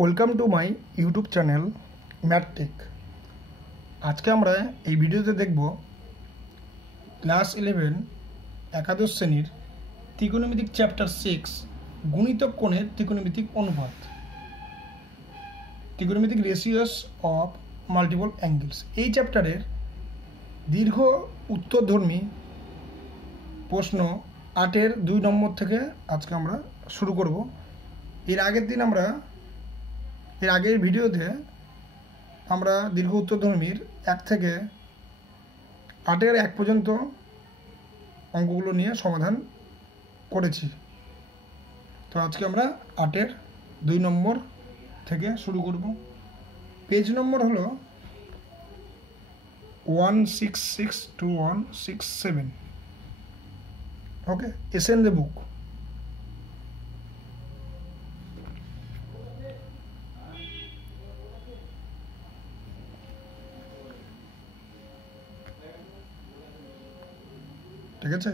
Welcome to my YouTube channel Mathtech. আজকে আমরা এই ভিডিওতে দেখব ক্লাস 11 একাদশ শ্রেণীর ত্রিকোণমিতিক চ্যাপ্টার 6 গুণিতক কোণের ত্রিকোণমিতিক অনুপাত, ত্রিকোণমিতিক রেশিওস অফ মাল্টিপল অ্যাঙ্গেলস। এই চ্যাপ্টারের দীর্ঘ উত্তরধর্মী প্রশ্ন 8-এর 2 নম্বর থেকে আজকে আমরা শুরু করব। এর আগের ভিডিওতে আমরা দীর্ঘ উত্তরধর্মীর 1 থেকে 8-এর 1 পর্যন্ত অঙ্কগুলো নিয়ে সমাধান করেছি। তো আজকে আমরা 8-এর 2 নম্বর থেকে শুরু করব। পেজ নম্বর হলো 166 to 167। Okay, S N the book. ঠিক আছে,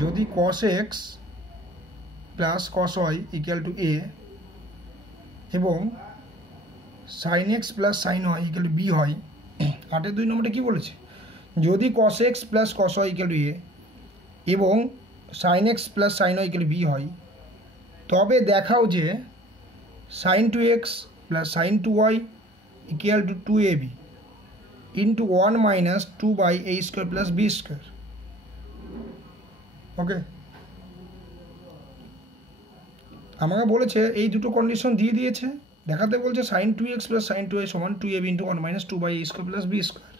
যদি cos x plus cos y equal to a এবং sin x plus sin y equal to b হয়, 8-এর 2 নম্বরে কি বলেছে? যদি cos x plus cos y equal to a এবং sin x plus sin y equal to b হয়, তবে দেখাও যে sin 2x plus sin 2y equal to 2ab into 1 minus 2 by a square plus b square। ওকে, আমাকে বলেছে এই দুটো condition দিয়ে দিয়েছে, দেখাতে বলছে sin 2x plus sin 2y সমান 2ab into 1 minus 2 by a square plus b square।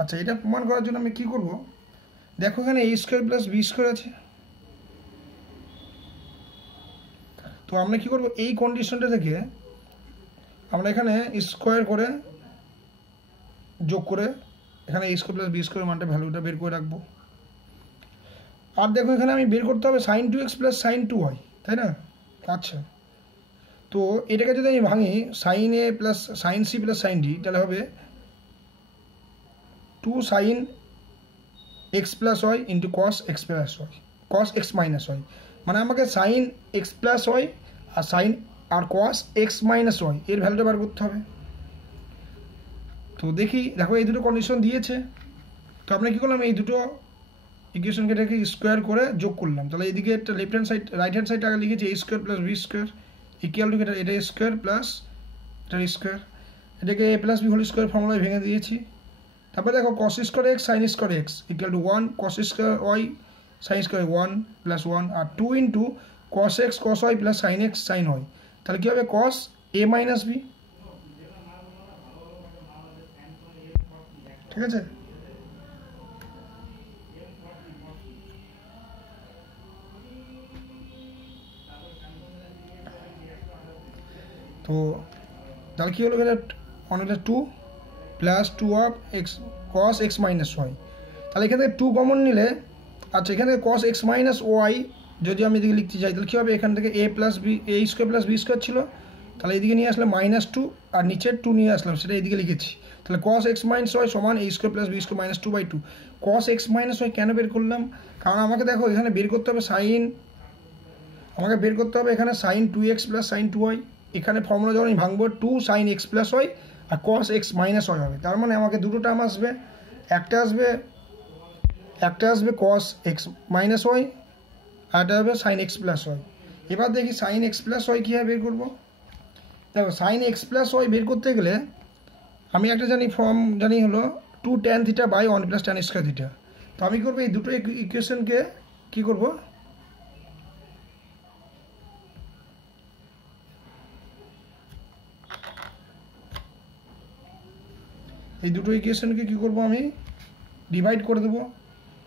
আচ্ছা, এটা প্রমাণ করার জন্য আমি কি করব? দেখো এখানে a square plus b square আছে, তো আমরা কি করব? এই কন্ডিশনটা থেকে আমরা এখানে স্কোয়ার করে যোগ করে এখানে a square plus B square মানটা ভ্যালুটা বের করে রাখবো। আর দেখো এখানে আমি বের করতে হবে sin 2x plus sin 2y, তাই না? আচ্ছা, তো এটাকে যদি আমি ভাঙি sin a plus sin c plus sin d, তাহলে হবে 2 sin x plus y into cos x plus y, cos x minus y, মানে আমাকে sin x প্লাস y আর sin আর cos x মাইনাস y এর ভ্যালুটা বার করতে হবে। তো দেখো এই দুটো কন্ডিশন দিয়েছে, তো আমরা কী করলাম? এই দুটো ইকুয়েশনকে এটাকে স্কোয়ার করে যোগ করলাম। তাহলে এদিকে একটা left hand side right hand side আগে লিখেছি a square plus B square equal to এটা স্কোয়ার প্লাস এটা স্কোয়ার, এটাকে a plus B whole square ফর্মুলায় ভেঙে দিয়েছি। তারপরে দেখো cos square X sine square X equal to 1 cos square Y sine square 1 plus 1 আর 2 into cos x cos y plus sine X sine y, তাহলে কী হবে? cos a minus B. ঠিক আছে, তো তাহলে কী হলো? এটা 2 প্লাস 2 of X cos x minus Y, তাহলে এখান থেকে 2 কমন নিলে, আচ্ছা এখান থেকে cos x মাইনাস ওয়াই যদি আমি এদিকে লিখতে চাই, তাহলে কী হবে? এখান থেকে a plus B a square plus B square ছিল, তাহলে এদিকে নিয়ে আসলে -2 আর নিচের 2 নিয়ে আসলাম, সেটা এদিকে লিখেছি। তাহলে cos x মাইনাস ওয়াই সমান a square plus B square minus 2/2। cos x minus ওয়াই কেন বের করলাম? কারণ আমাকে দেখো এখানে বের করতে হবে এখানে sin 2x plus sin 2y। এখানে ফর্মুলা যখন আমি ভাঙবো 2 sin x প্লাস ওয়াই আর cos x মাইনাস ওয়াই হবে, তার মানে আমাকে দুটো টার্ম আসবে, একটা আসবে cos x মাইনাস ওয়াই আর একটা হবে sin x প্লাস ওয়াই। এবার দেখি sin x প্লাস ওয়াই কীভাবে বের করবো। দেখো sin x প্লাস ওয়াই বের করতে গেলে আমি একটা জানি হলো 2 tan theta by 1 plus tan square theta. তো আমি করবো এই দুটো ইকুয়েশনকে কী করবো? এই দুটো ইকুয়েশনকে কী করবো? আমি ডিভাইড করে দেবো,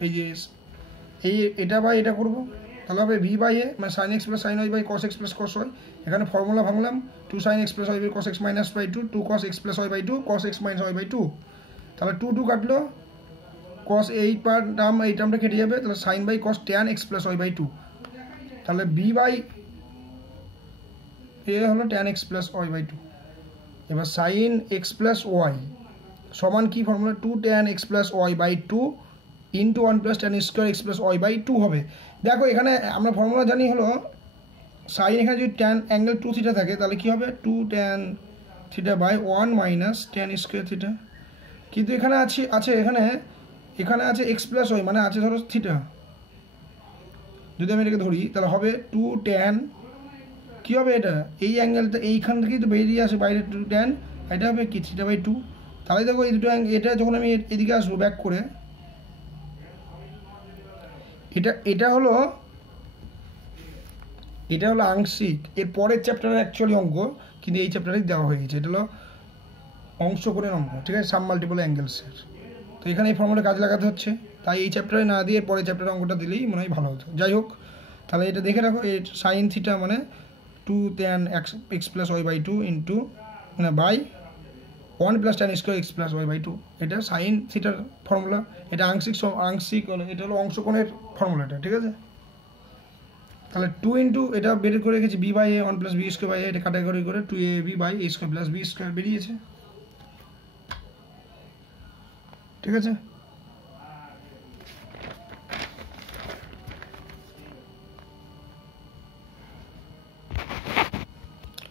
এই যে এটা বাই এটা করবো, তাহলে হবে ভি বাই এ মানে sine x plus sine Y by cos x plus cos Y. এখানে ফর্মুলা ভাঙলাম 2 sin x plus Y by cos x minus by 2 2 cos x plus Y by 2 cos x minus Y by 2, তাহলে 2 কাটলো, cos এই টার্মটা কেটে যাবে, তাহলে sine by cos tan x plus Y by 2, তাহলে B by A হলো tan x plus Y by 2। এবার sine x plus Y সমান কি formula? 2 tan x plus Y by 2 into 1 + tan square x plus Y by 2 হবে। দেখো এখানে আমরা formula জানি হলো সাইন, এখানে যদি ট্যান অ্যাঙ্গেল 2 থিটা থাকে তাহলে কী হবে 2 tan theta by 1 - tan square theta. কিন্তু এখানে আছে এখানে আছে এক্স প্লাস ওয়াই, মানে আছে ধরো থিটা, যদি আমি এটাকে ধরি তাহলে হবে 2 tan, কী হবে এটা এই অ্যাঙ্গেলটা এইখান থেকেই তো বেরিয়ে আসে বাইরে 2 tan, এটা হবে কি থিটা বাই 2। তাহলে দেখো এই দুটো এটা যখন আমি এদিকে আসবো ব্যাক করে, এটা হলো আংশিক, এর পরের চ্যাপ্টারের অ্যাকচুয়ালি অঙ্ক, কিন্তু এই চ্যাপ্টারেই দেওয়া হয়ে গেছে। এটা হলো অংশকোণের অঙ্ক, ঠিক আছে, সাম মাল্টিপল অ্যাঙ্গেলসের। তো এখানে এই ফর্মুলা কাজ লাগাতে হচ্ছে, তাই এই চ্যাপ্টারে না দিয়ে পরের চ্যাপ্টারের অঙ্কটা দিলেই মনে হয় ভালো হতো। যাই হোক, তাহলে এটা দেখে রাখো, এই সাইন থিটা মানে 2 tan X plus Y by 2 into মানে by 1 + tan square x plus Y by 2, এটা সাইন থিটার ফর্মুলা। এটা আংশিক হলো, এটা হলো অংশকোণের ফর্মুলাটা, ঠিক আছে। তাহলে 2 ইন্টু এটা বের করে রেখেছি B by A 1 + B square by A, এটা কাটাকাটি করে 2ab by a square plus B square বেরিয়েছে, ঠিক আছে।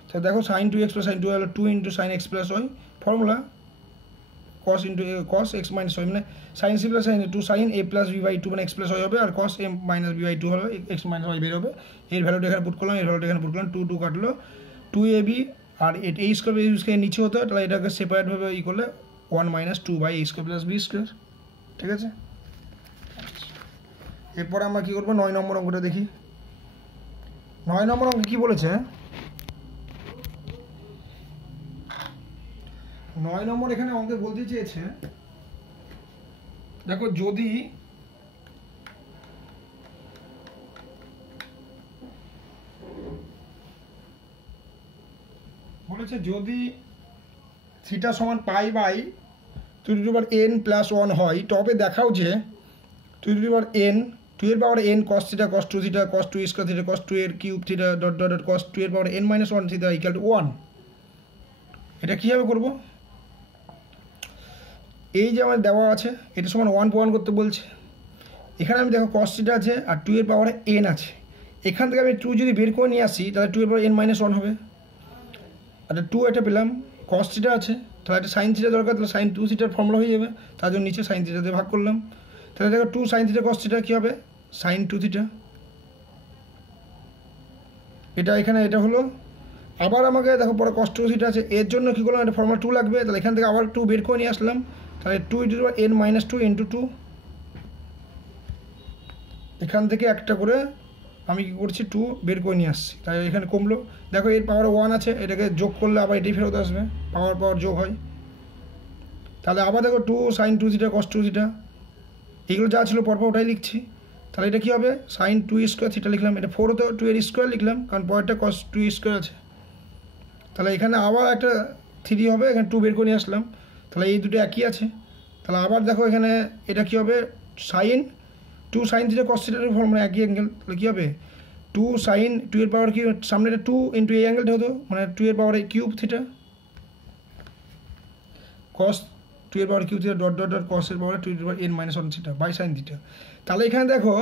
তো দেখো sin 2x + sin 2 হলো 2 into sine x plus Y, formula cos into cos x - y, মানে sin c + sin 2 sin a + b by 2 মানে x + y হবে, আর cos a - b বাই 2 হলো x - y বের হবে। এর ভ্যালুটা এখানে পুট করলাম, এর ভ্যালুটা এখানে পুট করলাম, 2 2 কাটলো, 2ab আর a স্কোয়ার নিচে হতো, তাহলে এটাকে সেপারেটভাবে করলে 1 - 2 by a square plus B square, ঠিক আছে। এরপর আমরা কী করবো 9 নম্বর অঙ্কটা দেখি। 9 নম্বর অঙ্ক কী বলেছে, 9 নম্বর এখানে অঙ্কে বলতে চেয়েছে, দেখো যদি বলেছে যদি থিটা সমান পাই বাই 2n + 1 হয়, তবে দেখাও যে 2n 2 এর power n cos theta cos 2 theta cos 2 square theta cos 2 এর cube theta dot dot dot cos 2 এর power n - 1 theta equal to 1। এটা কীভাবে করবো, এই যে আমার দেওয়া আছে এটা সমান 1 প্রমাণ করতে বলছে। এখানে আমি দেখো cos থিটা আছে আর 2 এর পাওয়ারে n আছে, এখান থেকে আমি 2 যদি বের করে নিয়ে আসি তাহলে 2 এর পাওয়ার n - 1 হবে। আচ্ছা 2 এটা পেলাম, cos থিটা আছে, তাহলে একটা sin থিটা দরকার, তাহলে sin 2 থিটার ফর্মুলা হয়ে যাবে, তার জন্য নিচে sin থিটা দিয়ে ভাগ করলাম। তাহলে দেখো 2 sin থিটা cos থিটা কী হবে sin 2 থিটা, এটা এখানে এটা হলো। আবার আমাকে দেখো পরে cos 2 থিটা আছে, এর জন্য কী করলাম, একটা ফর্মুলা 2 লাগবে, তাহলে এখান থেকে আবার 2 বের করে নিয়ে আসলাম, তাহলে 2 × n - 2 × 2, এখান থেকে একটা করে আমি কী করছি 2 বের করে নিয়ে আসছি, তাই এখানে কমলো। দেখো এর পাওয়ার 1 আছে, এটাকে যোগ করলে আবার এটাই ফেরত আসবে, পাওয়ার যোগ হয়। তাহলে আবার দেখো 2 sin 2 থিটা cos 2 থিটা, এগুলো যা ছিল পরপর ওটাই লিখছি। তাহলে এটা কী হবে sin 2 স্কোয়ার থিটা লিখলাম, এটা 4 তো 2 এর স্কোয়ার লিখলাম, কারণ পরেরটা cos 2 স্কোয়ার আছে। তাহলে এখানে আবার একটা 3 হবে, এখানে 2 বের করে নিয়ে আসলাম, তাহলে এই দুটো একই আছে। তাহলে আবার দেখো এখানে এটা কী হবে sin 2 sin থিটা cos থিটার ফর্মুলা একই অ্যাঙ্গেল, তাহলে কী হবে 2 sin 2 এর পাওয়ার কি সামনে এটা 2 ইন্টু এই অ্যাঙ্গেলটা হতো, মানে 2 এর পাওয়ার কিউব থিটা cos 2 এর power cube theta dot dot dot cos এর পাওয়ার 2 এর power n - 1 theta by sin theta. তাহলে এখানে দেখো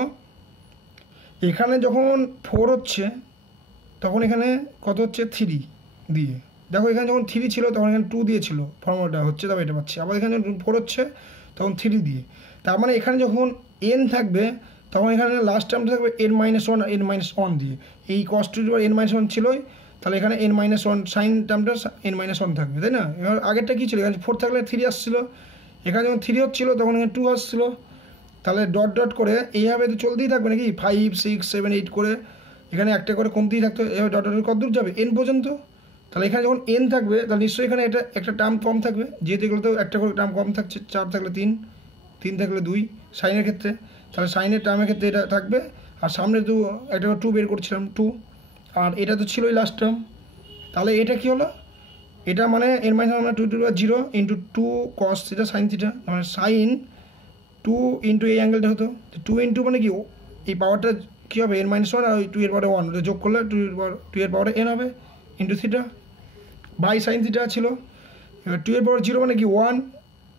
এখানে যখন 4 হচ্ছে তখন এখানে কত হচ্ছে 3 দিয়ে, দেখো এখানে যখন 3 ছিল তখন এখানে 2 দিয়েছিল, ফর্মুলাটা হচ্ছে তবে এটা পাচ্ছি। আবার এখানে যখন 4 হচ্ছে তখন 3 দিয়ে, তার মানে এখানে যখন n থাকবে তখন এখানে লাস্ট টার্মটা থাকবে n - 1 n - 1 দিয়ে, এই cos 2 এর n - 1 ছিলই, তাহলে এখানে n - 1 সাইন টার্মটা n - 1 থাকবে, তাই না। এবার আগেরটা কী ছিল, এখানে 4 থাকলে 3 আসছিল, এখানে যখন 3 হচ্ছিলো তখন এখানে 2 আসছিলো, তাহলে ডট ডট করে এইভাবে তো চলতেই থাকবে নাকি 5 6 7 8 করে, এখানে একটা করে কমতেই থাকতো, এভাবে ডট ডট কত দূর যাবে n পর্যন্ত। তাহলে এখানে যখন n থাকবে তাহলে নিশ্চয়ই এখানে এটা একটা টার্ম কম থাকবে, যেহেতু এগুলোতেও একটা করে টার্ম কম থাকছে, 4 থাকলে 3 3 থাকলে 2 সাইনের ক্ষেত্রে, তাহলে সাইনের টার্মের ক্ষেত্রে এটা থাকবে। আর সামনে তো একটা 2 বের করছিলাম 2, আর এটা তো ছিলই লাস্ট টার্ম, তাহলে এটা কী হলো, এটা মানে n - 1 2 × 0 × 2 cos theta sin theta, মানে সাইন 2 ইন্টু এই অ্যাঙ্গেলটা হতো, 2 ইন্টু মানে কি এই পাওয়ারটা কী হবে n - 1 আর ওই 2 এর পাওয়ারে 1 ওটা যোগ করলে 2 এর পাওয়ারে n হবে into theta by sine theta ছিল। এবার 2 এর পাওয়ার 0 মানে কি 1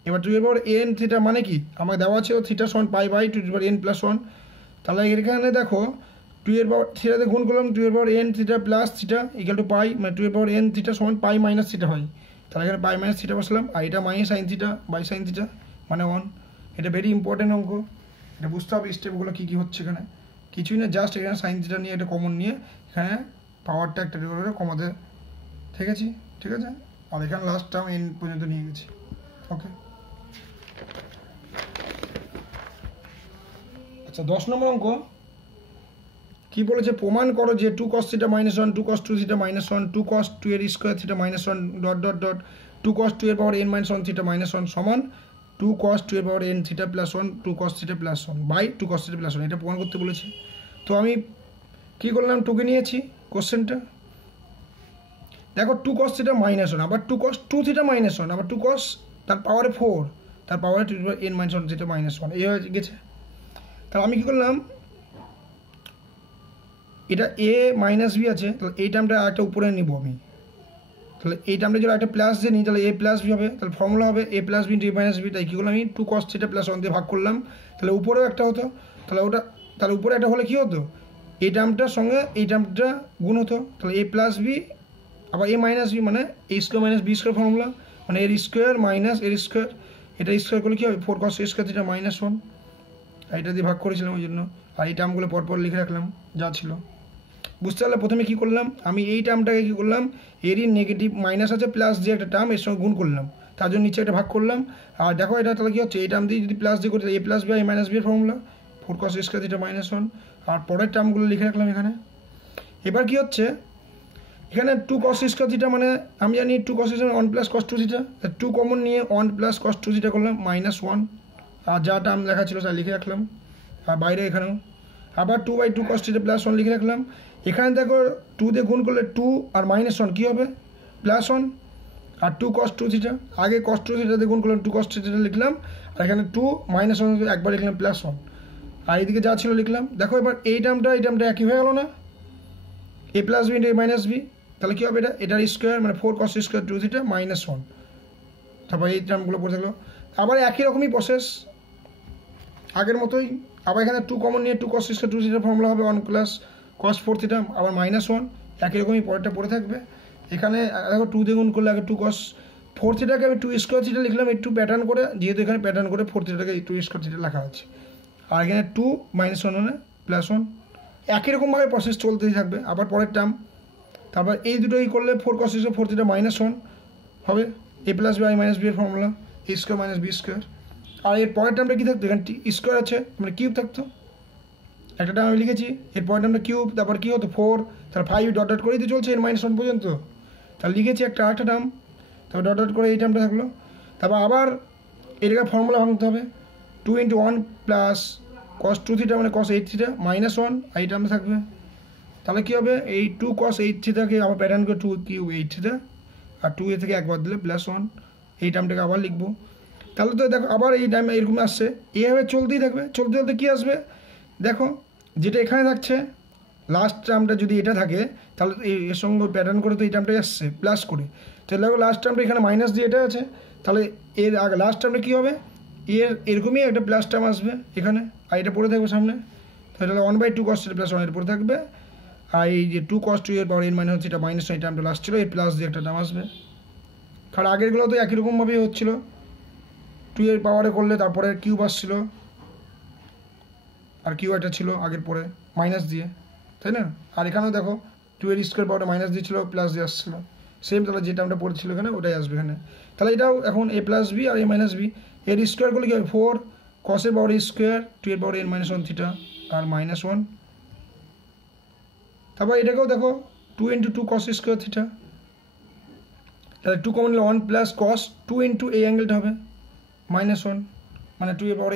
এবার টু এর পাওয়ার এন থিটা মানে কি আমাকে দেওয়া ছিল থিটা সমান পাই বাই টু এর পাওয়ার এন প্লাস ওয়ান। তাহলে এখানে দেখো টু এর পাওয়ার থিটাতে গুণ করলাম টু এর power N theta plus theta equal to pi, মানে টু এর পাওয়ার এন থিটা সমান পাই মাইনাস থিটা হয়। তাহলে এখানে পাই মাইনাস থিটা বসলাম, আর এটা minus sine theta by sine theta মানে ওয়ান। এটা ভেরি ইম্পর্টেন্ট অঙ্ক, এটা বুঝতে হবে স্টেপগুলো কী কী হচ্ছে এখানে। কিছুই না, জাস্ট এখানে সাইন থিটা নিয়ে একটা কমন নিয়ে এখানে পাওয়ারটা একটা করে কমাতে ঠিক আছে, ঠিক আছে। আর এখানে লাস্ট টার্ম এন পর্যন্ত নিয়ে গেছি। ওকে, আচ্ছা 10 নম্বর অঙ্ক কী বলেছে, প্রমাণ করো যে two cos theta minus one two cos two theta minus one two cos two এর square theta minus one dot dot dot two cos two এর power N minus one theta minus one সমান two cos two এর power N theta plus one two cos theta plus one by two cos theta plus one. এটা প্রমাণ করতে বলেছে। তো আমি কী করলাম, টুকে নিয়েছি কোশ্চেনটা। দেখো two cos theta minus one, আবার two cos two theta minus one, আবার টু কস তার পাওয়ারে ফোর, তার পাওয়ারে two N minus one theta minus one, এই হয়ে গেছে। তাহলে আমি কী করলাম, এটা এ মাইনাস বি আছে, তাহলে এই টার্মটা একটা উপরে নিব আমি। তাহলে এই টার্মটা যদি একটা প্লাস দিয়ে নিই তাহলে এ প্লাস বি হবে, তাহলে ফর্মুলা হবে A plus B into A minus B. তাই কী করলাম, আমি two cos theta plus one দিয়ে ভাগ করলাম, তাহলে উপরেও একটা হতো, তাহলে ওটা তাহলে উপরে একটা হলে কী হতো, এই টার্মটার সঙ্গে এই টার্মটা গুণ হতো, তাহলে এ প্লাস বি আবার এ মাইনাস বি মানে A square minus B square formula, মানে এর স্কোয়ার মাইনাস এর স্কোয়ার, এটা স্কোয়ার করলে কী হবে four cos A square theta minus one. এটা দিয়ে ভাগ করেছিলাম ওই জন্য, আর এই টার্মগুলো পরপর লিখে রাখলাম যা ছিল। বুঝতে পারলে প্রথমে কী করলাম, আমি এই টার্মটাকে কী করলাম, এরই নেগেটিভ মাইনাস আছে প্লাস দিয়ে একটা টার্ম এর সঙ্গে গুণ করলাম, তার জন্য নিচে একটা ভাগ করলাম। আর দেখো এটা তাহলে কী হচ্ছে, এই টার্ম দিয়ে যদি প্লাস দিয়ে করি এ plus B A minus B এর formula four cos A square theta minus one. আর পরের টার্মগুলো লিখে রাখলাম এখানে। এবার কী হচ্ছে, এখানে টু কস স্কোয়ার থিটা মানে আমি জানি two cos square one plus cos two theta, two common নিয়ে one plus cos two theta করলাম মাইনাস ওয়ান, আর যা টার্ম লেখা ছিল তা লিখে রাখলাম। আর বাইরে এখানেও আবার two by two cos theta plus one লিখে রাখলাম। এখানে দেখো টু দিয়ে গুণ করলে টু আর মাইনাস ওয়ান কী হবে প্লাস ওয়ান, আর টু কস টু থিটা আগে কস টু থিটা দিয়ে গুণ করলাম টু কস থিটা লিখলাম, আর এখানে টু মাইনাস ওয়ান একবার লিখলাম প্লাস ওয়ান, আর এইদিকে যা ছিল লিখলাম। দেখো এবার এই টার্মটা একই হয়ে গেল না, a plus B into A minus b, তাহলে কী হবে এটার স্কোয়ার মানে four cos square two theta minus one. তারপর এই টার্মগুলো পড়ে থাকলো, আবার একই রকমই প্রসেস আগের মতোই। আবার এখানে টু কমন নিয়ে টু কস স্কোয়ার টু থিটার ফর্মুলা হবে ওয়ান প্লাস কস ফোর থিটা আবার মাইনাস ওয়ান, একই রকমই পরেরটা পড়ে থাকবে। এখানে দেখো টু দিয়ে গুণ করলে আগে টু কস ফোর থিটাকে আমি টু স্কোয়ার থিটা লিখলাম একটু প্যাটার্ন করে, যেহেতু এখানে প্যাটার্ন করে ফোর থিটাকে টু স্কোয়ার থিটা লেখা আছে, আর এখানে টু মাইনাস ওয়ান মানে প্লাস ওয়ান, একই রকমভাবে প্রসেস চলতেই থাকবে। আবার পরের টার্ম, তারপর এই দুটোই করলে four cos square four theta minus one হবে, A plus B I minus B এর formula A square minus B square. আর এর পরের টার্মটা কী থাকতো, এখানে স্কোয়ার আছে মানে কিউব থাকতো, একটা টার্ম আমি লিখেছি, এর পরের টার্মটা কিউব, তারপর কী হতো ফোর, তারপর ফাইভ ডট ডট করেই তো চলছে এর মাইনাস ওয়ান পর্যন্ত, তাহলে লিখেছি একটা আরেকটা টার্ম, তারপর ডট ডট করে এই টার্মটা থাকলো। তারপর আবার এটাকে ফর্মুলা ভাঙতে হবে, two into one plus cos two theta মানে cos eight theta minus one, এই টার্মে থাকবে। তাহলে কী হবে, এই টু কস এইট থিটাকে আবার প্যাটার্ন করে টু কিউব এইট থিটা, আর টু এ থেকে একবার দিলে প্লাস ওয়ান, এই টার্মটাকে আবার লিখবো। তাহলে তো দেখো আবার এই টাইমে এরকম আসছে, এইভাবে চলতেই থাকবে, চলতে চলতে কী আসবে দেখো, যেটা এখানে থাকছে লাস্ট টার্মটা যদি এটা থাকে তাহলে এর সঙ্গে প্যাটার্ন করে তো এই টার্মটাই আসছে প্লাস করে, তাহলে দেখো লাস্ট টার্মটা এখানে মাইনাস দিয়ে এটা আছে, তাহলে এর আগে লাস্ট টার্মটা কী হবে, এরকমই একটা প্লাস টার্ম আসবে এখানে, আর এটা পড়ে থাকবে সামনে, তাহলে one by two cos theta plus one এর পড়ে থাকবে, আর এই যে টু কস টু এর পাওয়ার এন মাইনাস এটা মাইনাস এই টার্মটা লাস্ট ছিল, এই প্লাস দিয়ে একটা টার্ম আসবে। কারণ আগেরগুলো তো একই রকমভাবেই হচ্ছিলো, টু এর পাওয়ারে করলে তারপরে কিউব আসছিলো, আর কিউ একটা ছিল আগের পরে মাইনাস দিয়ে, তাই না। আর এখানেও দেখো টু এর স্কোয়ার পাওয়ারটা মাইনাস দিয়েছিল প্লাস দিয়ে আসছিলো সেম, তাহলে যে টার্মটা পড়েছিল এখানে ওটাই আসবে এখানে। তাহলে এটাও এখন এ প্লাস বি আর এ মাইনাস বি, এর স্কোয়ার করলে কী হবে ফোর কসের পাওয়ার স্কোয়ার টু এর power N minus one theta আর মাইনাস ওয়ান। তারপর এটাকেও দেখো two into two cos square theta, তাহলে টু কমন নিলে one plus cos two into এই অ্যাঙ্গেলটা হবে মাইনাস ওয়ান, মানে টু এর পাওয়ার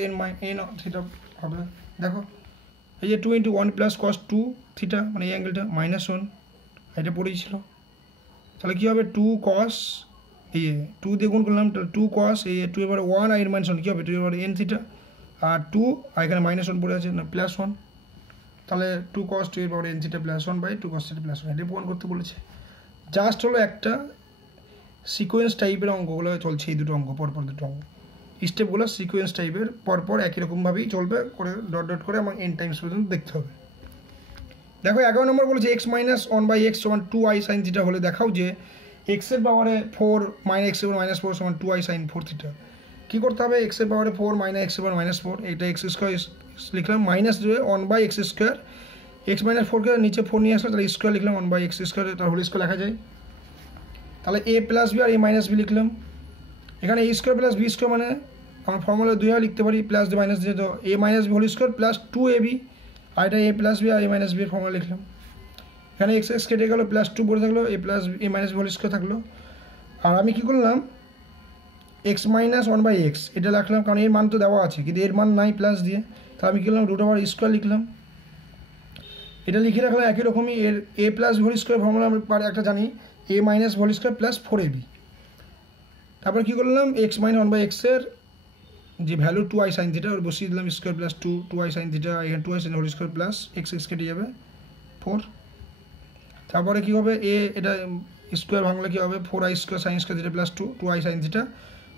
এন থিটা হবে। দেখো এই যে two into one plus cos two theta মানে এই অ্যাঙ্গেলটা মাইনাস ওয়ান, এটা পড়েই ছিল। তাহলে কী হবে টু কস এই টু দিয়ে গুণ করলাম, তাহলে টু কস এই টু এর পাওয়ার ওয়ান আর এন মাইনাস ওয়ান কী হবে টু এর পাওয়ার এন থিটা, আর টু আর এখানে মাইনাস ওয়ান পড়ে আছে না প্লাস ওয়ান, তাহলে টু কস টু এর power N theta plus one by two cos theta plus one, এটা প্রমাণ করতে বলেছে। জাস্ট হলো একটা সিকোয়েন্স টাইপের অঙ্কগুলো চলছে, এই দুটো অঙ্ক পরপর দুটো অঙ্ক। স্টেপগুলো সিকোয়েন্স টাইপের পরপর একই রকমভাবেই চলবে করে ডট ডট করে আমার এন টাইমস পর্যন্ত দেখতে হবে। দেখো 11 নম্বর বলেছে এক্স মাইনাস 1/x সমান 2i সাইন থিটা হলে দেখাও যে এক্সের পাওয়ারে 4 মাইনাস এক্স মাইনাস 4 সমান 2i সাইন 4 থিটা। কী করতে হবে? এক্সের পাওয়ারে 4 মাইনাস এক্স মাইনাস 4, এটা এক্স স্কোয়ার লিখলাম, মাইনাস দিয়ে 1/x স্কোয়ার, এক্স মাইনাস 4কে নিচে 4 নিয়ে আসলে তাহলে স্কোয়ার লিখলাম, 1/x স্কোয়ার, তার হোল স্কোয়ার লেখা যায়। তাহলে এ প্লাস বি আর এ মাইনাস বি লিখলাম। এখানে এ স্কোয়ার প্লাস বি স্কোয়ার মানে আমার ফর্মুলা 2 লিখতে পারি, প্লাস দিয়ে মাইনাস দিয়ে, তো A minus B whole square plus 2ab, আর এটা এ প্লাস বি আর এ মাইনাস বি এর ফর্মুলা লিখলাম। এখানে এক্স এক্স কেটে গেলো, প্লাস 2 পড়ে থাকলো, এ প্লাস এ মাইনাস বি হোল স্কোয়ার থাকলো। আর আমি কী করলাম? এক্স মাইনাস 1/x এটা রাখলাম, কারণ এর মান তো দেওয়া আছে কিন্তু এর মান নাই প্লাস দিয়ে, তাহলে আমি কী করলাম? রুট ওভার স্কোয়ার লিখলাম। এটা লিখে রাখলাম একই রকমই। এর A plus whole square formula আমরা একটা জানি, A minus whole square plus 4ab। তারপর কী করলাম? এক্স মাইনাস 1/x এর যে ভ্যালু 2i সাইন থিটা ওর বসিয়ে দিলাম, square plus 2i sign theta, এখানে 2i sine whole square plus x x কেটে যাবে 4। তারপরে কী হবে? এটা স্কোয়ার ভাঙলে কী হবে? 4i square sine square theta plus 2i sine theta,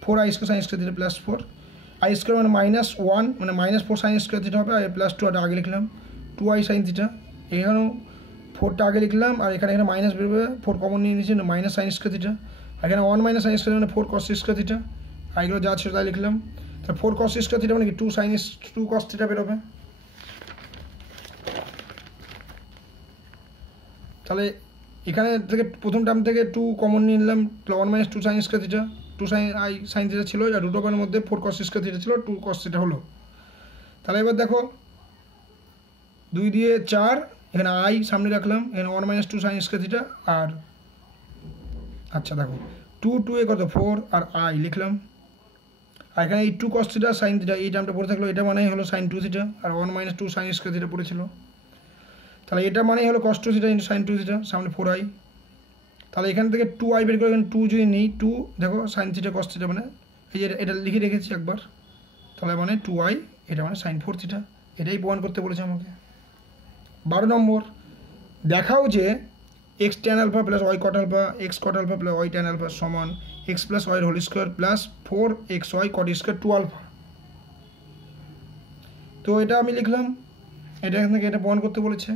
4i square sine square theta plus 4, i square মানে মাইনাস 1 মানে মাইনাস 4 সাইন স্কোয়ার থিটা হবে, আর প্লাস 2টা আগে লিখলাম, 2i সাইন থিটা। এখানেও 4টা আগে লিখলাম, আর এখানে মাইনাস বেরোবে, 4 কমন নিয়ে নিয়েছি, মাইনাস সাইন স্কোয়ার থিটা, আর এখানে 1 মাইনাস সাইন স্কোয়ার মানে 4 কস স্কোয়ার থিটা, আর এগুলো যা ছিল তাই লিখলাম। তাহলে 4 কস স্কোয়ার থিটা মানে কি 2 কস থিটা বেরোবে। তাহলে এখানে থেকে প্রথম টার্ম থেকে 2 কমন নিয়ে নিলাম, 1 minus 2 sign square theta, 2 sign theta ছিল, আর রুট ওভারের মধ্যে 4 কস স্কোয়ার থিটা ছিল, 2 কস থিটা হলো। তাহলে এবার দেখো 2 দিয়ে 4, এখানে i সামনে রাখলাম, এখানে 1 মাইনাস 2 সাইন স্কোয়ার থিটা, আর আচ্ছা দেখো 2 এ কত 4 আর i লিখলাম, আর এখানে এই 2 কস থিটা সাইন থিটা এই টার্মটা পড়ে থাকলো, এটা মানেই হলো সাইন 2 থিটা, আর 1 মাইনাস 2 সাইন স্কোয়ার থিটা পড়েছিল, তাহলে এটা মানেই হলো কস 2 থিটা ইন্টু সাইন 2 থিটা, সামনে 4i। তাহলে এখান থেকে 2i বের করে, এখানে 2 যদি নিই, 2 দেখো সাইন থিটা কস থিটা মানে এই যে এটা লিখে রেখেছি একবার, তাহলে মানে 2i, এটা মানে সাইন 4 থিটা, এটাই প্রমাণ করতে বলেছে আমাকে। 12 নম্বর দেখাও যে X tan alpha plus Y cot alpha, X cot alpha plus Y tan alpha সমান X plus Y whole square plus 4xy cot square 2 alpha. তো এটা আমি লিখলাম, এটা এখান থেকে এটা প্রমাণ করতে বলেছে।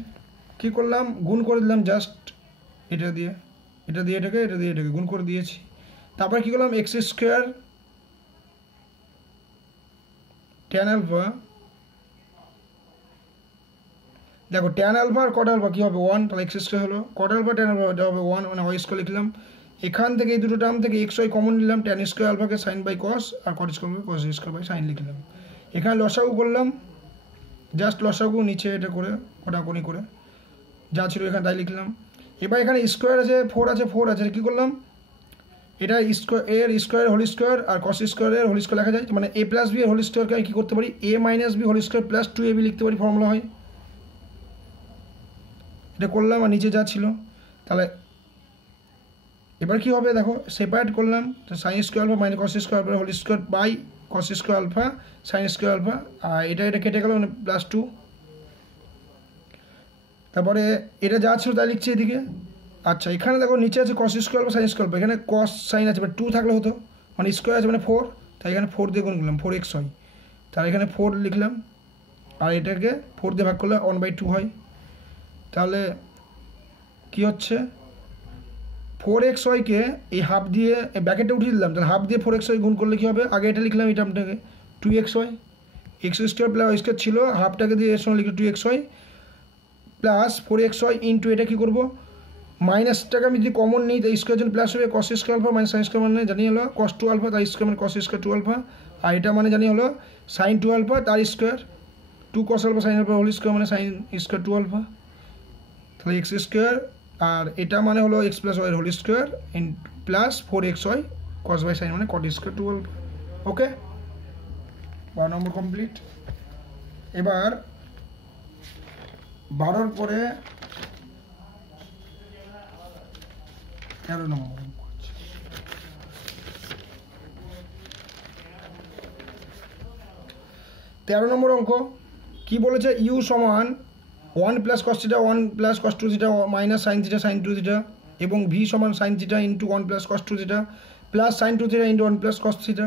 কী করলাম? গুণ করে দিলাম জাস্ট, এটা দিয়ে এটাকে গুণ করে দিয়েছি। তারপরে কী করলাম? এক্স স্কোয়ার ট্যান আলফা, দেখো ট্যান আলফা আর কট আলফা কী হবে 1, তাহলে এক্স স্কোয়ার হলো, কট আলফা ট্যান আলফা এটা হবে 1 মানে ওয়াই স্কোয়ার লিখলাম। এখান থেকে এই দুটো টার্ম থেকে এক্স ওয়াই কমন নিলাম, ট্যান স্কোয়ার আলফাকে সাইন বাই কস, আর cot square cos square by sine লিখলাম। এখানে লসাগু করলাম, জাস্ট লসাগু, নিচে এটা করে কটাকনি করে যা ছিল এখানে তাই লিখলাম। এবার এখানে স্কোয়ার আছে, 4 আছে, কী করলাম? এটা স্কোয়ার হোল স্কোয়ার আর কস স্কোয়ারের হোল স্কোয়ার লেখা যায়, মানে এ প্লাস বি এর হোল স্কোয়ারকে আমি কী করতে পারি? A minus B whole square plus 2ab লিখতে পারি, ফর্মুলা হয়। এটা করলাম, আর নিচে যা ছিল। তাহলে এবার কী হবে দেখো, সেপারেট করলাম, তো sine square alpha minus cos square alpha whole square by cos square alpha sine square alpha, আর এটা কেটে গেল মানে প্লাস 2। তারপরে এটা যা ছিল তাই লিখছি এদিকে। আচ্ছা এখানে দেখো নিচে আছে cos square alpha sine square alpha, এখানে কস সাইন আছে, মানে 2 থাকলে হতো, মানে স্কোয়ার আছে মানে 4, তাই এখানে 4 দিয়ে গুণ করলাম, 4xy, তাহলে এখানে 4 লিখলাম, আর এটাকে 4 দিয়ে ভাগ করলে 1/2 হয়। তাহলে কী হচ্ছে? 4xyকে এই হাফ দিয়ে ব্যাকেটে উঠিয়ে দিলাম, তাহলে হাফ দিয়ে 4xy গুণ করলে কী হবে? আগে এটা লিখলাম এই টার্মটাকে 2xy, x square plus y square ছিল, হাফটাকে দিয়ে এর সঙ্গে লিখে 2xy প্লাস 4xy ইন্টু এটা কী করবো? মাইনাসটাকে আমি যদি কমন নিই, তাই স্কোয়ার জন্য প্লাস হবে, cos square alpha minus sine square মানে জানি হলো কস 2 আলফা, তার স্কোয়ার মানে কস স্কোয়ার 2 আলফা, আর এটা মানে জানি হলো সাইন 2 আলফা, তার square 2 cos alpha sine alpha whole square মানে সাইন স্কোয়ার 2 আলফা, তাহলে এক্স স্কোয়ার, আর এটা মানে হলো x plus Y whole square in plus 4xy cos by sine মানে cot square 2 alpha. Okay, 12 number complete. এবার 12-র পরে 13 নম্বর অঙ্ক আছে। 13 নম্বর অঙ্ক কি বলেছে? ইউ সমান 1 plus cos theta 1 plus cos 2 theta minus sine theta sine 2 theta, এবং ভি সমান sine theta into 1 plus cos 2 theta plus sine 2 theta into 1 plus cos theta.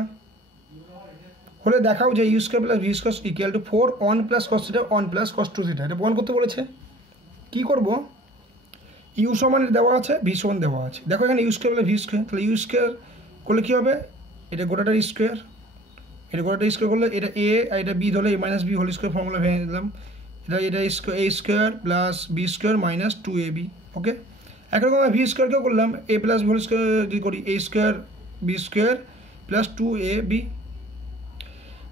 হলে দেখাও যে u square plus v square equal to 4 1 plus cos theta 1 plus cos 2 theta. এটা প্রমাণ করতে বলেছে। কী করবো, ইউ সমান দেওয়া আছে, ভি সমান দেওয়া আছে। দেখো এখানে u square plus v square, তাহলে ইউ স্কোয়ার করলে কী হবে, এটা গোটাটার স্কোয়ার, এটা গোটাটা স্কোয়ার করলে এটা এ আর এটা বি ধরলে A minus B whole square formula ভেঙে দিলাম। এটা square A square plus B square minus 2ab। Okay, একরকম ভি স্কোয়ারকেও করলাম এ প্লাস হোল স্কোয়ার যদি করি A square B square plus 2ab।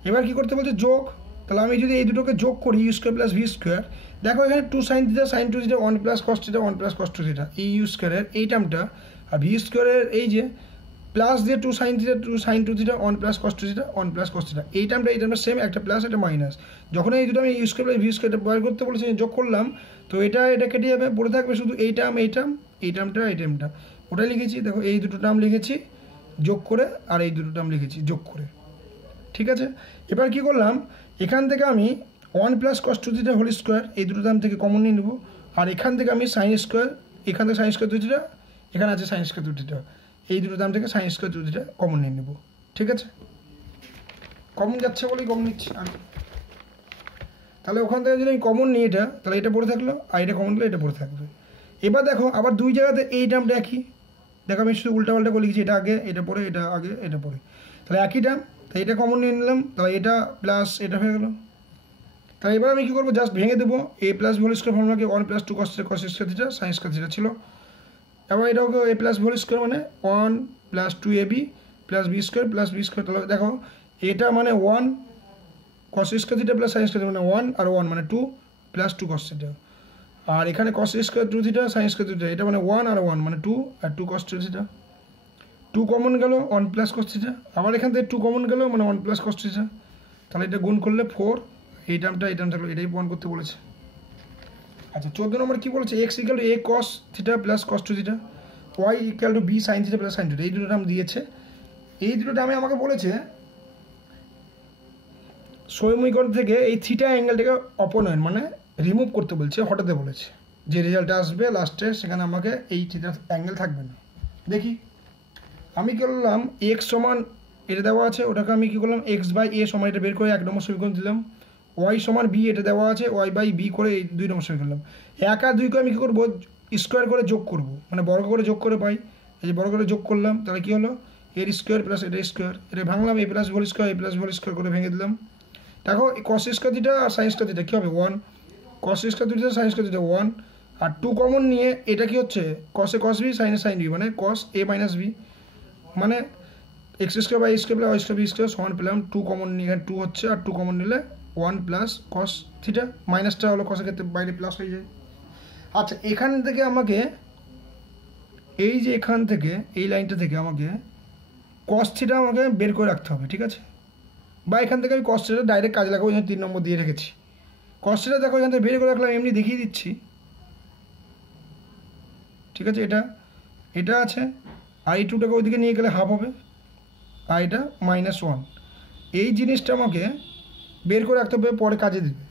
এবার কী করতে বলছে, যোগ। তাহলে আমি যদি এই দুটোকে যোগ করি u square plus v square, দেখো এখানে 2 sin theta sin 2 theta 1 plus cos theta 1 plus cos 2 theta, এই ইউ স্কোয়ারের এই টার্মটা আর ভি স্কোয়ারের এই যে প্লাস দিয়ে 2 sin theta 2 sin 2 theta 1 plus cos 2 theta 1 plus cos theta, এই টার্মটা সেম, একটা প্লাস একটা মাইনাস। যখন এই দুটো আমি ইউ স্কোয়ার প্লাস ভি স্কোয়ারটা বের করতে বলেছি যোগ করলাম, তো এটা কেটে যাবে, পড়ে থাকবে শুধু এই টার্মটা ওটাই লিখেছি। দেখো এই দুটো টার্ম লিখেছি যোগ করে আর এই দুটো টার্ম লিখেছি যোগ করে, ঠিক আছে। এবার কি করলাম, এখান থেকে আমি 1 plus cos 2 theta whole square এই দুটো টার্ম থেকে কমন নিয়ে নেবো, আর এখান থেকে আমি সাইন স্কোয়ার, এখান থেকে সাইন স্কোয়ার 2 থিটা, এখানে আছে সাইন স্কোয়ার 2 থিটা, এই দুটো দাম থেকে সাইন স্কোয়ার 2 থিটা কমন নিয়ে নেব, ঠিক আছে। কমন যাচ্ছে বলেই কমন নিচ্ছি আমি। তাহলে ওখান থেকে যদি আমি কমন নিই এটা, তাহলে এটা পড়ে থাকলো, আর এটা কমন নিলে এটা পড়ে থাকবে। এবার দেখো আবার দুই জায়গাতে এই টার্মটা একই, দেখো আমি শুধু উল্টাপাল্টা করে লিখেছি, এটা আগে এটা পরে, এটা আগে এটা পরে, তাহলে একই টার্ম, তাই এটা কমন নিয়ে নিলাম, তাহলে এটা প্লাস এটা হয়ে গেলো। তাহলে এবার আমি কী করবো, জাস্ট ভেঙে দেবো, এ প্লাস হোল স্কোয়ার ফর্মুলাকে 1 plus 2 cos square theta sine square theta ছিল, এবার এটাকে এ প্লাস হোল স্কোয়ার মানে 1 plus 2ab plus B square plus B square. তাহলে দেখো এটা মানে 1 cos square theta plus sine square মানে 1 আর 1 মানে 2 প্লাস 2 কস থিটা, আর এখানে cos square 2 theta sine square 2 theta, এটা মানে 1 আর 1 মানে 2 আর 2 কস 2 থিটা, 2 কমন গেল 1 প্লাস কস থিটা, আবার এখান থেকে 2 কমন গেল মানে 1 প্লাস কস থিটা, তাহলে এটা গুণ করলে 4, এই টার্মটা থাকলো, এটাই প্রমাণ করতে বলেছে। আচ্ছা 14 নম্বর কী বলেছে, x equal to a cos theta plus cos 2 theta, y equal to b sine theta plus sine theta, এই দুটো টার্ম দিয়েছে। এই দুটো টার্মে আমাকে বলেছে সমীকরণ থেকে এই থিটা অ্যাঙ্গেলটাকে অপনয়ন মানে রিমুভ করতে বলছে, হটাতে বলেছে, যে রেজাল্টটা আসবে লাস্টে সেখানে আমাকে এই থিটা অ্যাঙ্গেল থাকবে না। দেখি আমি কী করলাম, এক্স সমান এটা দেওয়া আছে, ওটাকে আমি কী করলাম এক্স বাই এ সমান এটা বের করে 1 নম্বর সমীকরণ দিলাম, ওয়াই সমান বি এটা দেওয়া আছে, ওয়াই বাই বি করে এই 2 নম্বর সমীকরণ দিলাম। 1 আর 2কে আমি কী করবো, স্কোয়ার করে যোগ করব, মানে বর্গ করে যোগ করে পাই, এই যে বর্গ করে যোগ করলাম, তাহলে কী হলো এর স্কোয়ার প্লাস এটা স্কোয়ার, এটা ভাঙলাম এ প্লাস হোল স্কোয়ার করে ভেঙে দিলাম। দেখো কস স্কোয়ার থিটা আর সাইন স্কোয়ার থিটা কী হবে 1, cos square theta sine square theta 1, আর 2 কমন নিয়ে এটা কি হচ্ছে কসে কস বি সাইনে সাইন বি মানে কস এ মাইনাস বি, মানে x square by square plus y square B square সমান পেলাম 2 কমন নিয়ে এখানে 2 হচ্ছে, আর 2 কমন নিলে 1 প্লাস কস থিটা, মাইনাসটা হলো কসের ক্ষেত্রে বাইরে প্লাস হয়ে যায়। আচ্ছা এখান থেকে আমাকে এই যে এখান থেকে এই লাইনটা থেকে আমাকে কস থিটা আমাকে বের করে রাখতে হবে, ঠিক আছে, বা এখান থেকে আমি কস থিটা ডাইরেক্ট কাজে লাগাবো, এখানে 3 নম্বর দিয়ে রেখেছি। কস থিটা দেখো এখান থেকে বের করে রাখলাম, এমনি দেখিয়ে দিচ্ছি, ঠিক আছে, এটা আছে, আর এই 2টাকে ওইদিকে নিয়ে গেলে হাফ হবে, আর এটা -1, এই জিনিসটা আমাকে বের করে রাখতে হবে, পরে কাজে দেবে,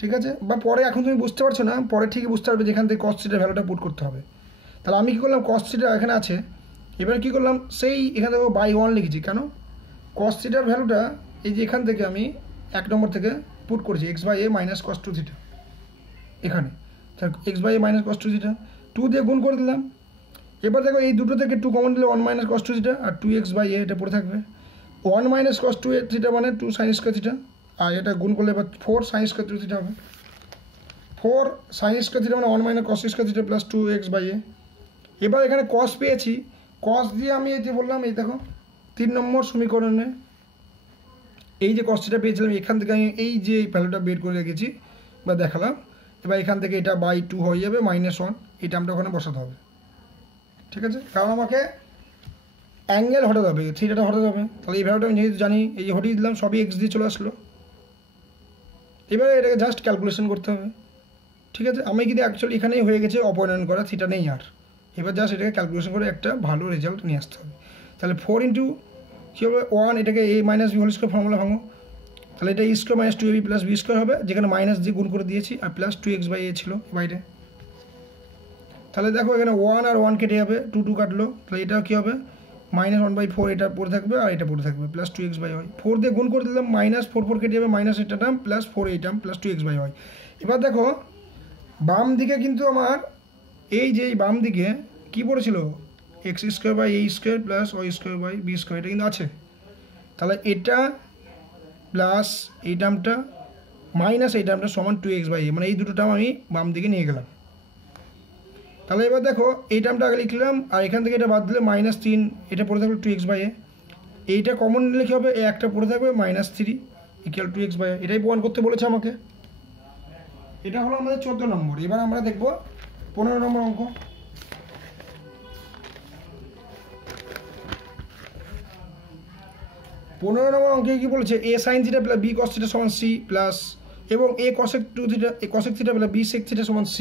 ঠিক আছে, বা পরে এখন তুমি বুঝতে পারছো না, পরে ঠিকই বুঝতে পারবে যেখান থেকে কস থিটার ভ্যালুটা পুট করতে হবে। তাহলে আমি কী করলাম, কস থিটা এখানে আছে, এবার কী করলাম সেই এখান থেকে বাই 1 লিখেছি, কেন কস থিটার ভ্যালুটা এই যে এখান থেকে আমি 1 নম্বর থেকে পুট করেছি X by A minus cos 2 theta, এখানে X by A minus cos 2 theta 2 দিয়ে গুণ করে দিলাম। এবার দেখো এই দুটো থেকে 2 কমন দিলে 1 মাইনাস কস 2 থিটা, আর 2x বাই এ এটা পড়ে থাকবে, 1 মাইনাস কস 2 থিটা মানে 2 সাইন স্কোয়ার থিটা, আর এটা গুণ করলে এবার 4 সাইন স্কোয়ার 2 থিটা হবে, 4 সাইন স্কোয়ার থিটা মানে 1 minus cos square theta plus 2x by A. এবার এখানে কস পেয়েছি, কস দিয়ে আমি এই যে বললাম এই দেখো 3 নম্বর সমীকরণে এই যে কস থিটা পেয়েছিলাম, এখান থেকে আমি এই যে ভ্যালুটা বের করে রেখেছি বা দেখালাম, এবার এখান থেকে এটা বাই 2 হয়ে যাবে -1, এই টার্মটা ওখানে বসাতে হবে, ঠিক আছে, কারণ আমাকে অ্যাঙ্গেল হটাতে হবে, থিটাটা হটাতে হবে। তাহলে এই ভ্যালুটা আমি যেহেতু জানি, এই যে হটিয়ে দিলাম, সবই এক্স দিয়ে চলে আসলো। এবারে এটাকে জাস্ট ক্যালকুলেশন করতে হবে, ঠিক আছে, আমি কিন্তু অ্যাকচুয়ালি এখানেই হয়ে গেছে অপনয়ন করা, থিটা নেই আর, এবার জাস্ট এটাকে ক্যালকুলেশন করে একটা ভালো রেজাল্ট নিয়ে আসতে হবে। তাহলে 4 ইন্টু কী হবে 1, এটাকে A minus B whole square formula ভাঙো, তাহলে এটা square minus 2ab plus B square হবে, যেখানে মাইনাস দিয়ে গুণ করে দিয়েছি, আর প্লাস 2x বাই এ ছিল বাইরে। তাহলে দেখো এখানে 1 আর 1 কেটে যাবে, 2 কাটলো, তাহলে এটা কী হবে -1/4 এটা পড়ে থাকবে আর এটা পড়ে থাকবে প্লাস 2x/y 4 দিয়ে গুণ করে দিলাম -4 কেটে যাবে মাইনাস এটা টার্ম প্লাস 4 এই টার্ম প্লাস 2x/y। এবার দেখো বাম দিকে কিন্তু আমার এই যে বাম দিকে কী পড়েছিল x² / a² plus y² / b² এটা কিন্তু আছে। তাহলে এটা প্লাস এই টার্মটা মাইনাস এই টার্মটা সমান 2x/a, মানে এই দুটো টার্ম আমি বাম দিকে নিয়ে গেলাম। তাহলে এবার দেখো এই টার্মটা আগে লিখলাম আর এখান থেকে এটা বাদ দিলে -3 এটা পড়ে থাকলো 2x/a, এইটা কমন নিলে কী হবে, এই একটা পড়ে থাকবে -3 = 2x/a। এটাই প্রমাণ করতে বলেছে আমাকে। এটা হলো আমাদের 14 নম্বর। এবার আমরা দেখব 15 নম্বর অঙ্ক। 15 নম্বর অঙ্কে কী বলেছে, a sin θ plus b cos θ সমান c প্লাস এবং a cosec 2θ plus b sec θ সমান c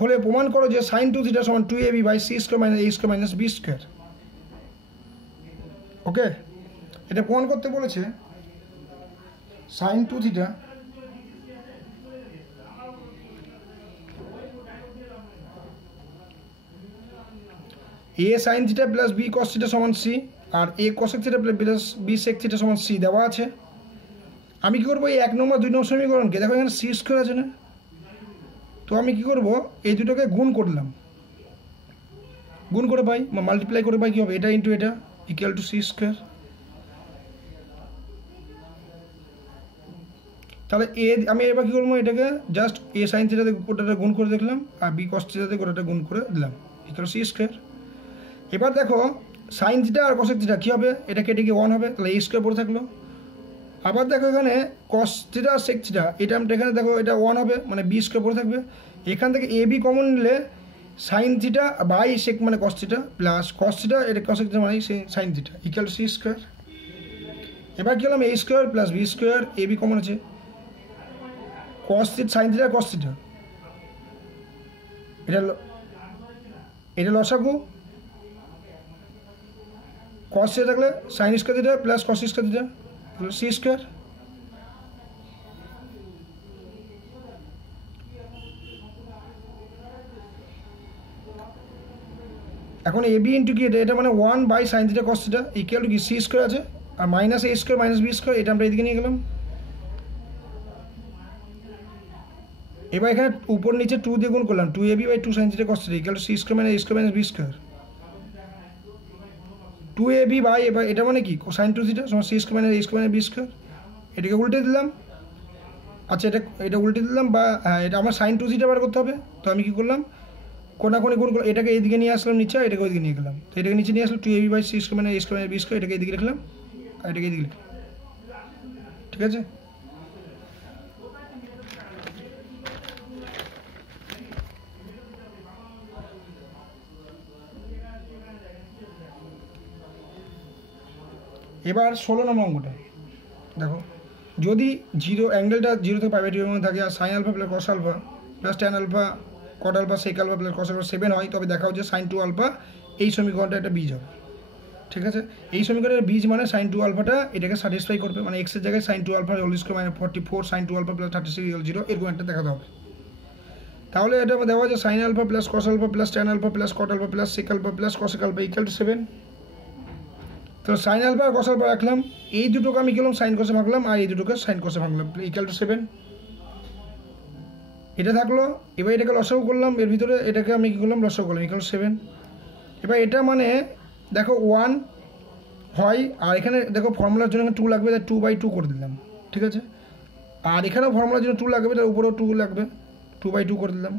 হলে প্রমাণ করো যে sin 2θ সমান 2ab/c² - a² - b²। ওকে, এটা প্রমাণ করতে বলেছে sin 2θ a sin θ plus b cos θ সমান c আর a cosec θ plus b sec θ সমান c দেওয়া আছে। আমি কী করবো, এই 1 নম্বর 2 নম্বর সমীকরণকে দেখো এখানে c² আছে না, তো আমি কী করব, এই দুটোকে গুণ করলাম, গুণ করে পাই মাল্টিপ্লাই করে পাই কী হবে, এটা ইন্টু এটা = c²। তাহলে আমি এবার কী করবো, এটাকে জাস্ট a sin θ গোটাটা গুণ করে দেখলাম আর b cos θ গোটাটা গুণ করে দিলাম = c²। এবার দেখো sin θ আর cosec θ কী হবে, এটা কেটে গিয়ে 1 হবে, তাহলে a² পড়ে থাকলো। আবার দেখো এখানে cos θ আর sec θ এই টার্মটা এখানে দেখো এটা 1 হবে, মানে b² পড়ে থাকবে। এখান থেকে a b কমন নিলে sin θ বাই sec মানে cos θ প্লাস cos θ এটা cosec θ মানে sin θ = c²। এবার কী হলাম, a² plus b² a b common আছে, cos θ sin θ cos θ এটা লসাগু, cos θ থাকলে sin² θ প্লাস cos² θ c²। এখন a b ইন্টু কি এটা মানে 1/sin θ cos θ = কি c² আছে আর -a² - b² এটা আমরা এদিকে নিয়ে গেলাম। এবার এখানে উপর নিচে 2 দিয়ে গুণ করলাম, 2ab/2sin θ cos θ = c² - a² - b²। 2ab by এবার এটা মানে কি sin 2θ সমান c² - a² - b²। এটাকে উল্টে দিলাম, আচ্ছা এটা উল্টে দিলাম বা এটা আমার sin 2θ বার করতে হবে, তো আমি কী করলাম, কোনাকুনি গুণ করলাম, এটাকে এইদিকে নিয়ে আসলাম নিচে, এটাকে ওইদিকে নিয়ে গেলাম, তো এটাকে নিচে নিয়ে আসলাম 2ab/c² - a² - b², এটাকে এইদিকে লিখলাম আর এটাকে এইদিকে লিখলাম। ঠিক আছে, এবার 16 নম্বর অঙ্কটা দেখো, যদি অ্যাঙ্গেলটা 0 থেকে π/2 এর মধ্যে থাকে আর sin α plus cos α plus tan α cot α sec α plus cos α 7 হয়, তবে দেখাও যে sin 2α এই সমীকরণটা একটা বীজ হবে। ঠিক আছে, এই সমীকরণের বীজ মানে sin 2α এটাকে স্যাটিসফাই করবে, মানে x এর জায়গায় sin 2α (² - 44 sin 2α প্লাস 36 = 0 এরকম একটা দেখাতে হবে। তাহলে এটা দেওয়া আছে sin α plus cos α plus tan α plus cot α plus sec α plus cosec α = 7। তো sin α আর cos α রাখলাম, এই দুটোকে আমি গেলাম sin cos ভাঙলাম আর এই দুটোকে sin cos ভাঙলাম = 7। এটা থাকলো, এবার এটাকে লসাগু করলাম, এর ভিতরে এটাকে আমি কী করলাম, লসাগু করলাম = 7। এবার এটা মানে দেখো 1 হয় আর এখানে দেখো ফর্মুলার জন্য 2 লাগবে, তাই 2/2 করে দিলাম। ঠিক আছে, আর এখানেও ফর্মুলার জন্য 2 লাগবে, তার উপরেও 2 লাগবে, 2/2 করে দিলাম।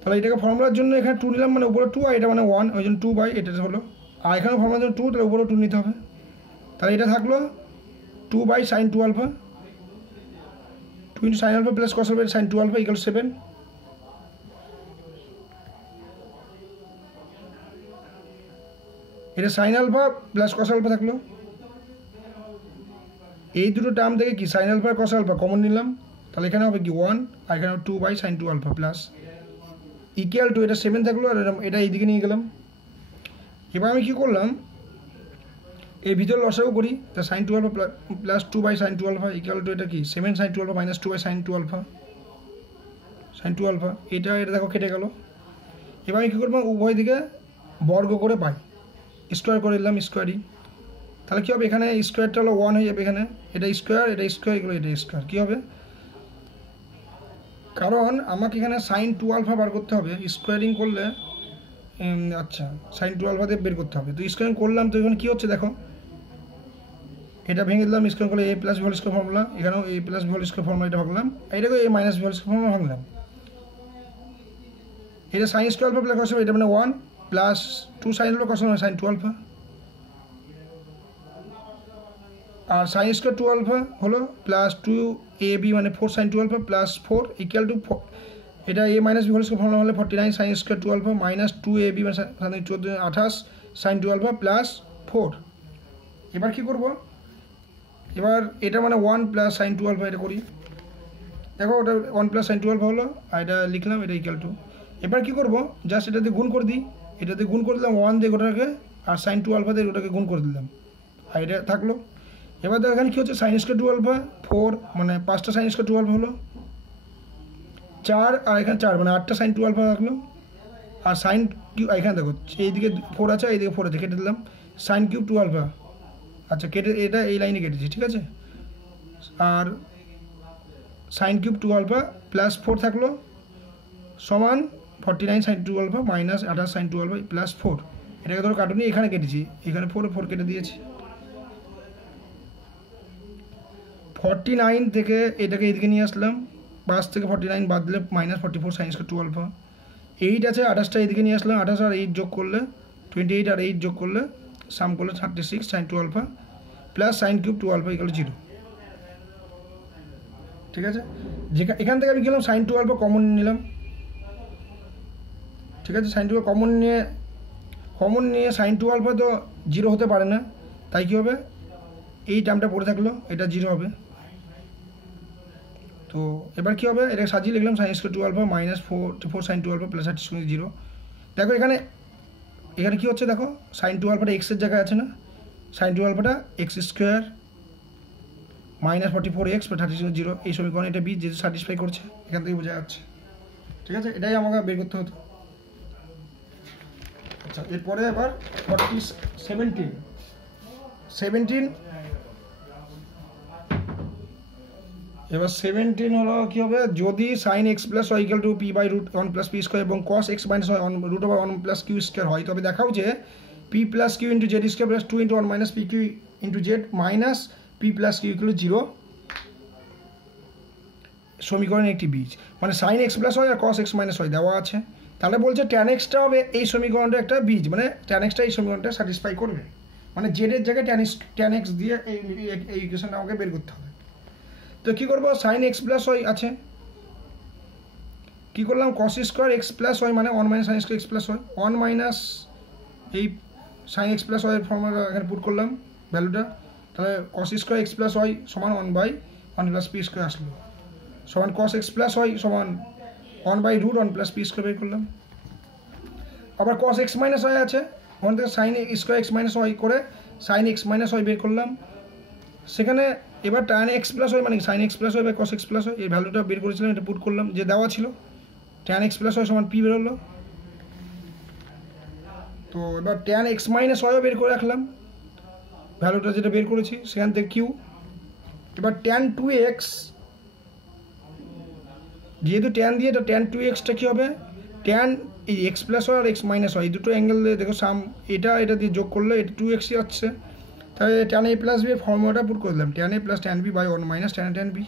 তাহলে এটাকে ফর্মুলার জন্য এখানে 2 নিলাম, মানে উপরে 2 আর এটা মানে 1, ওই জন্য 2 বাই এটা হলো, আর এখানে ফর্মুলার জন্য 2, তাহলে উপরেও 2 নিতে হবে। তাহলে এটা থাকলো 2/sin 2α, 2 × sin α plus cos α sin 2α = 7। এটা sin α প্লাস cos α থাকলো, এই দুটো টার্ম থেকে কি sin α আর cos α কমন নিলাম, তাহলে এখানে হবে কি 1 আর এখানে 2/sin 2α প্লাস = এটা 7 থাকলো আর এটা এইদিকে নিয়ে গেলাম। এবার আমি কী করলাম, এর ভিতরে লসাগু করি, তা sin 2α প্লাস 2/sin 2α = এটা কি 7sin 2α মাইনাস 2/sin 2α sin 2α, এটা দেখো কেটে গেল। এবার আমি কী করবো, উভয় দিকে বর্গ করে পাই, স্কোয়ার করে দিলাম স্কোয়ারই। তাহলে কী হবে, এখানে স্কোয়ারটা হলো 1 হয়ে যাবে, এখানে এটা স্কোয়ার এগুলো এটা স্কোয়ার। কী হবে, কারণ আমাকে এখানে সাইন 2 আলফা বার করতে হবে, স্কোয়ারিং করলে আচ্ছা সাইন 2 আলফা দিয়ে বের করতে হবে। তো স্কোয়ারিং করলাম, তো এখানে কী হচ্ছে দেখো, এটা ভেঙে দিলাম, স্কোয়ার করলে a plus V whole square formula, এখানেও a plus V whole square formula এটা ভাঙলাম, এটাকে a minus V whole square formula ভাঙলাম। এটা sine square alpha plus cos, এটা মানে 1 plus 2 sine alpha cos sine 2 alpha, আর সাইন স্কোয়ার 2 আলফা হলো প্লাস 2ab মানে 4 sine 2 alpha plus 4 equal to এটা a minus B whole square formula হলে 49 sign square 2 alpha minus 2ab মানে 28 sine 2 alpha plus 4। এবার কী করবো, এবার এটা মানে 1 প্লাস সাইন 2 আলফা, এটা করি, দেখো ওটা 1 প্লাস সাইন 2 আলফা হলো, আর এটা লিখলাম এটা ইকুয়াল টু। এবার কী করবো, জাস্ট এটাতে গুণ করে দিই, এটাতে গুণ করে দিলাম 1 দিয়ে ওটাকে, আর সাইন 2 আলফা দিয়ে ওটাকে গুণ করে দিলাম, আর এটা থাকলো। এবার দেখো এখানে কী হচ্ছে, সাইন স্কোয়ার 2 আলফা 4 মানে 5টা সাইন স্কোয়ার 2 আলফা হলো 4, আর এখানে 4 মানে 8টা সাইন 2 আলফা থাকলো, আর সাইন কিউ এখানে দেখো এইদিকে 4 আছে, এইদিকে 4 আছে, কেটে দিলাম সাইন কিউব 2 আলফা, আচ্ছা কেটে এটা এই লাইনে কেটেছি, ঠিক আছে। আর সাইন কিউব 2 আলফা প্লাস 4 থাকলো সমান 49 sine 2 alpha minus 28 sine 2 alpha plus 4, এটাকে ধরো কাটুনি, এখানে কেটেছি, এখানে 4 কেটে দিয়েছি। 49 থেকে এটাকে এদিকে নিয়ে আসলাম, 5 থেকে 49 বাদ দিলে মাইনাস 44 সাইন স্কোয়ার 2 আলফা, 8 আছে 28টা এদিকে নিয়ে আসলাম, 28 আর 8 যোগ করলে 28 আর 8 যোগ করলে সাম করলে 36 sine 2 alpha plus sine cube 2 alpha equal 0, ঠিক আছে। এখান থেকে আমি গেলাম সাইন 2 আলফা কমন নিলাম, ঠিক আছে। সাইন 2 কমন নিয়ে সাইন 2 আলফা তো 0 হতে পারে না, তাই কী হবে, এই টার্মটা পড়ে থাকলো, এটা 0 হবে। তো এবার কী হবে, এটা সাজিয়ে লিখলাম sine square 2 alpha minus 4 sine 2 alpha plus 0। দেখো এখানে কী হচ্ছে, দেখো সাইন 2 আলফাটা এক্সের জায়গায় আছে না, সাইন 2 আলফাটা X square minus 44x plus 0, এই সমীকরণ এটা বি যেহেতু স্যাটিসফাই করছে, এখান থেকে বোঝা যাচ্ছে, ঠিক আছে। এটাই আমাকে বের করতে হতো। আচ্ছা এরপরে আবার 17 এবার 17 হলো কী হবে, যদি sine x plus y equal to p by root 1 plus p square এবং cos x minus y root over 1 plus q square হয়, তবে দেখাও যে p plus q into z square plus 2 into 1 minus p q into z minus p plus q equal 0 সমীকরণের একটি বীজ, মানে sine x plus y আর cos x minus y দেওয়া আছে, তাহলে বলছে ট্যান এক্সটা হবে এই সমীকরণটা একটা বীজ, মানে ট্যান এক্সটা এই সমীকরণটা স্যাটিসফাই করবে, মানে জেডের জায়গায় ট্যান এক্স দিয়ে এই ইকুয়েশনটা আমাকে বের করতে হবে। তো কী করবো, সাইন এক্স প্লাস ওয়াই আছে, কী করলাম cos square x plus y মানে 1 minus sine square x plus y 1 minus এই সাইন এক্স প্লাস ওয়াইয়ের ফর্মুলা এখানে পুট করলাম ভ্যালুটা, তাহলে cos square x plus Y সমান 1/1 প্লাস পি স্কোয়ার আসলো সমান কস এক্স প্লাস ওয়াই সমান 1/√1 প্লাস পি স্কোয়ার বের করলাম। আবার কস এক্স মাইনাস ওয়াই আছে, ওখান থেকে sine square x minus y করে সাইন এক্স মাইনাস ওয়াই বের করলাম, সেখানে এবার ট্যান এক্স প্লাস ওয়াই মানে sine x plus Y by cos x plus y এই ভ্যালুটা বের করেছিলাম, এটা পুট করলাম যে দেওয়া ছিল, ট্যান এক্স প্লাস ওয়াই সমান পি বেরোলো। তো এবার ট্যান এক্স মাইনাস ওয়াইও বের করে রাখলাম, ভ্যালুটা যেটা বের করেছি সেখান থেকে কিউ। এবার ট্যান 2x, যেহেতু ট্যান দিয়ে এটা ট্যান 2xটা কী হবে, ট্যান এই এক্স প্লাস ওয়াই আর এক্স মাইনাস ওয়াই এই দুটো অ্যাঙ্গেল দিয়ে দেখো সাম এটা দিয়ে যোগ করলে এটা 2xই আসছে, তাহলে ট্যান এ প্লাস বি এর ফর্মুলাটা পুট করে দিলাম, tan a plus tan b by 1 minus tan b.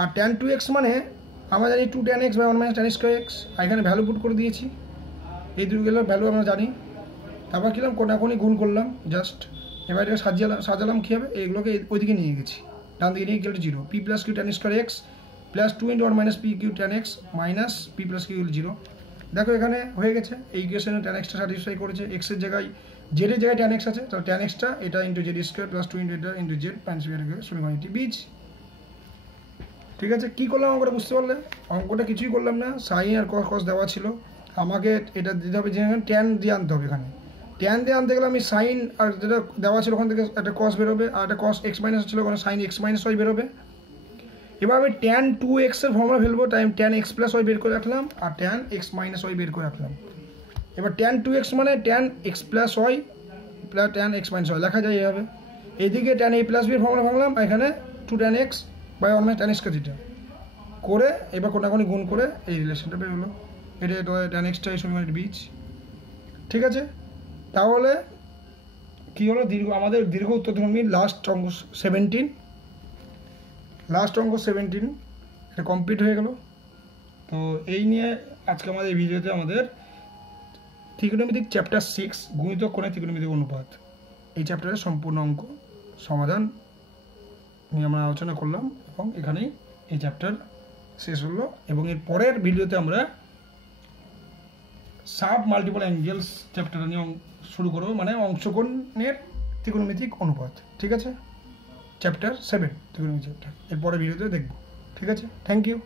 আর ট্যান 2x মানে আমরা জানি 2 tan x by 1 minus tan square x, আর এখানে ভ্যালু পুট করে দিয়েছি, এই দুটোগুলোর ভ্যালু আমরা জানি। তারপর কিলাম কোনাকুনি গুণ করলাম জাস্ট, এবার এটা সাজালাম কী হবে, এইগুলোকে ওইদিকে নিয়ে গেছি, ডান দিকে নিয়ে গেলে 0 p plus q tan square x plus 2 into 1 minus p q tan x minus p plus q 0। দেখো এখানে হয়ে গেছে, এই ইকুয়েশনে ট্যান এক্সটা স্যাটিসফাই করেছে, এক্সের জায়গায় জেডের জায়গায় ট্যান এক্স আছে, তাহলে ট্যান এক্সটা এটা into z square plus 2 into এটা ইন্টু জেড প্যান্স সমীকরণ একটি বীজ, ঠিক আছে। কী করলাম অঙ্কটা বুঝতে পারলে, অঙ্কটা কিছুই করলাম না, সাইন আর কস দেওয়া ছিল, আমাকে এটা দিতে হবে যে ট্যান দিয়ে আনতে হবে, এখানে ট্যান দিয়ে আনতে গেলে আমি সাইন আর যেটা দেওয়া ছিল ওখান থেকে একটা কস বেরোবে, আর একটা কস এক্স মাইনাস ছিল ওখানে সাইন এক্স মাইনাস ওয়াই বেরোবে। এবার আমি ট্যান 2x এর ফর্মুলা ফেলবো, ট্যান এক্স প্লাস ওয়াই বের করে রাখলাম আর ট্যান এক্স মাইনাস ওয়াই বের করে রাখলাম, এবার ট্যান 2x মানে tan x plus y plus tan x minus y লেখা যায় এইভাবে। এইদিকে ট্যান এ প্লাস বির ফর্মুলা ভাঙলাম, এখানে 2 tan x by 1 minus tan x theta করে এবার কোনাকুনি গুণ করে এই রিলেশনটা বেরোলো। এটা ট্যান এক্সটা এই সমীকরণের বীজ। ঠিক আছে, তাহলে কী হলো, আমাদের দীর্ঘ উত্তরধর্মী লাস্ট অঙ্ক 17, লাস্ট অঙ্ক 17 এটা কমপ্লিট হয়ে গেল। তো এই নিয়ে আজকে আমাদের এই ভিডিওতে আমাদের ত্রিকোণমিতিক চ্যাপ্টার 6 গুণিতক কোণের ত্রিকোণমিতিক অনুপাত এই চ্যাপ্টারের সম্পূর্ণ অঙ্ক সমাধান নিয়ে আমরা আলোচনা করলাম এবং এখানেই এই চ্যাপ্টার শেষ হলো। এবং এর পরের ভিডিওতে আমরা সাব মাল্টিপল অ্যাঙ্গেলস চ্যাপ্টার নিয়ে শুরু করবো, মানে অংশকোণের ত্রিকোণমিতিক অনুপাত। ঠিক আছে, চ্যাপ্টার 7 ত্রিকোণমিতিক চ্যাপ্টার এর পরের ভিডিওতে দেখব। ঠিক আছে, থ্যাংক ইউ।